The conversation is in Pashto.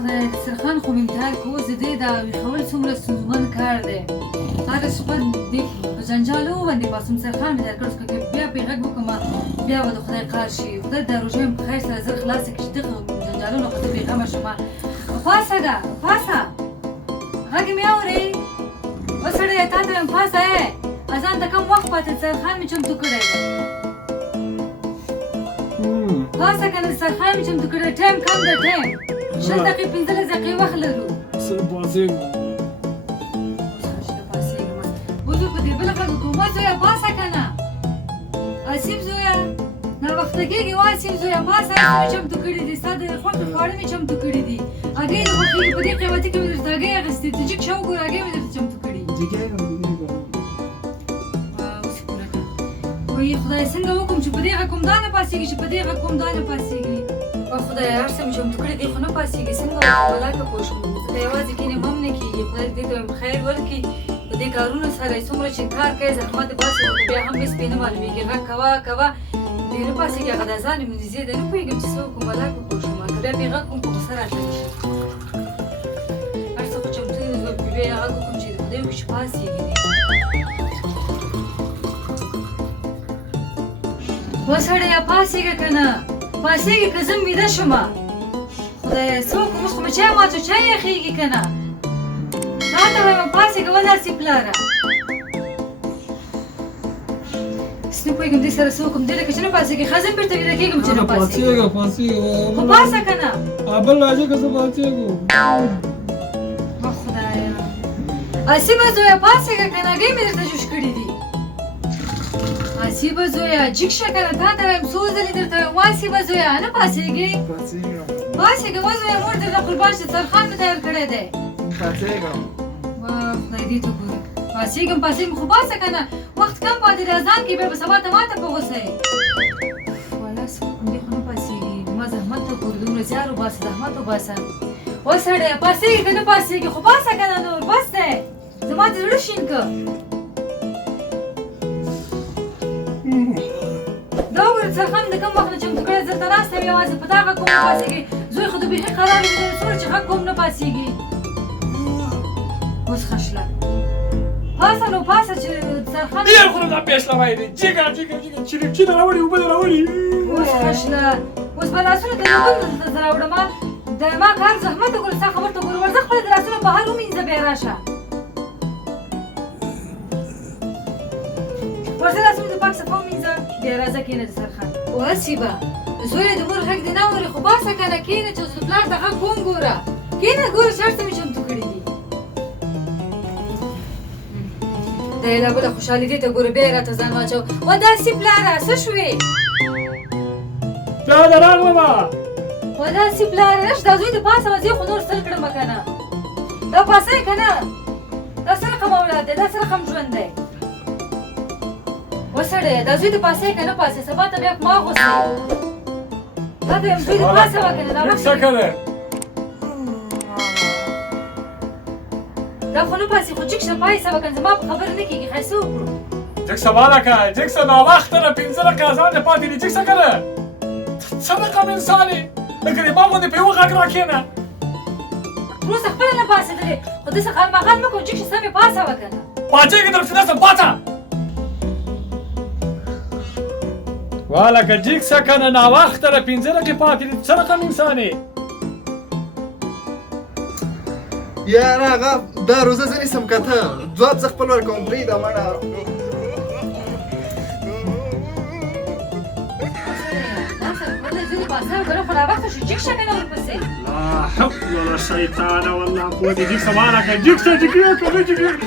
خدای د سرخان خو امتحان کوز دی دا ویښول څومره ستونزمن کار دی هره شپه دې په جنجال وباندې پاسم سرخان مې درکړ که بیا پرې غږ وکړم بیا به د خدای قهر شي خدای دا روژه مې په خیر سره زر خلاصه کړي چې دغه جنجالونو خو زه بېغمه شم پاسه ده پاسه غږ مې اورې او سړی تا ته یم پاسه اذان ته کم وخت پاتې سرخان مې چمتو کړی دی پاسه که نه سرخان مې چمتو کړی ټایم کم دی ټایم 6 دقیقې 15 دقیقې وخت لرو پاسېږم وزو په دې بله غږ وکړو ما زویه پاسه که نه اسیم زویه ناوخته کېږي وا اسیم زویه ما سره مې چمتو کړي دي ستا د خوښې خواړه مې چمتو کړي دي هګۍ د خوښېږي په دې قیمتي کې مې درته هګۍ اخیستې ته جګ شه وګوره هګۍ مې درته چمتو کړي اوس یې پوره کړه وایي خدای څنګه وکړم چې په دې غږ کوم دا نه پاسېږي چې په دې غږ کوم دا نه پاسېږي خدای هر څه مې چمتو کړي دي خو نه پاسېږي څنګه وکړم ولاکه پوه شم زه ته یوازې کښېنم هم نه کېږي خدای دې ته خیر ورکړي په دې کارونو سره څومره چې کار کوې زحمت دې باسې ورته بیا هم بس پرې نه معلومېږي غږ کوه کوه دې نه پاسېږي هغه د اذان مې زه دی نه پوهېږم چې څه وکړم ولاکه پوه شم که بیا پرې غږ کوم په غوسه راته نه شي هر څه خو چمتو دي زه بیا یې غږ وکړم چې خدای وکړي چې پاسېږي دې وسړیه پاسېږه که نه پاسېږي که زه ویده شمه خدایه څه وکړم اوس خو مې چای ماچو چای یخېږي که نه تا ته وایم پاسېږه وداسې پلاره هېڅ نه پوهېږم دې سره څه وکړم دې لکه چې نه پاسېږي ښه زه بېرته ویده کېږم چې نه پاسېږم خو پاسه که نه بل راځي که زه پاسېږم خدایه اسیبه زویه پاسېږه که نه هګۍ مې درته جوش کړي دي اسیبه زویه جګ شه که نه تا ته وایم څو ځلې درته وایم واسیبه زویه نه پاسېږې پاسېږه وزویه مور درته قربان شي سرخان مې تیار کړی دی خدای دې ته ګورې پاسېږم خو پاسه که نه وخت کم پاتې دی اذان کې بیا به سبا ته ما ته په غوسه یې والا څه وکړم دې خو نه پاسېږي ما زحمت ته ګورې دومره زیار وباسه زحمت وباسه وسړیه پاسېږي که نه پاسېږي خو پاسه که نه نور بس دی زما د زړه شین که دا وګوره سرخان د کوم وخت نه چمتو کړی زه دلته ناسته یم یوازې په دا غږ کوم نه پاسېږي زوی خو د بیخي خراب وي څومره چې غږ کوم نه پاسېږي اوس ښه شله پاسه نو پاسه چې سرخان ډېر خو دا پیشله وایي دی جګه چیرې راوړي اوبه دې راوړي اوس ښه شله اوس به لاسونه ته یو بل درته زه راوړم د ما کار زحمت وګوره ستا خبر ته ګوره ورځه خپله د لاسونه بهر ومینځه بیا راشه ورځه لاسونه د پاک صفا ومینځه بیا راځه کښېنه د سرخان واسیبه زویه د مور غږ دې نه اورې خو پاسه که نه کښېنه چې اوس د پلار د غږ کوم ګوره کښېنه ګوره چې هر څه مې چمتو کړي دي د یله بله خوشحالي دې ته ګوره بیا یې راته ځان واچو و داسې پلاره څه شوې پلاره راغلمه و داسې پلاره رش دا زوی د پاسه وه زه خو نور ستل کړم که نه دا پاسه یې که نه دا څه رقم اولاد دی دا څه رقم ژوند دی وسړیه دا زوی د پاسه یې که نه پاسې سبا ته بیا ما غوسه تا ته یم زوی د پاسه وه که نه دا څه کوې دا خو نه پاسې خو جګ شه پایسه به که نه زما په خبره نه کېږي ښایسته وکړو جګ شه مالکه جګ شه ناوخته ده 15 دقیقې اذان دې پاتې دي جګ شه که نه څه رقم انسان یې لکه د ما غوندې په یوه غږ راکښېنه تر اوسه خپله نه پاسېدلې خو داسې خالمخال مه کوه جګ شه سمې پاسه وه که نه پاڅېږه در شنه سم پاڅه والکه جګ شه که نه ناوخته ده 15 دقیقې پاتې دي څه رقم انسان یې یاره هغه دا روزه زه نیسم که ته ځواب زه خپل ورکوم پرېږده مړه لا حول ولا شیطان والله قوة جيك سمارك جيك جيك جيك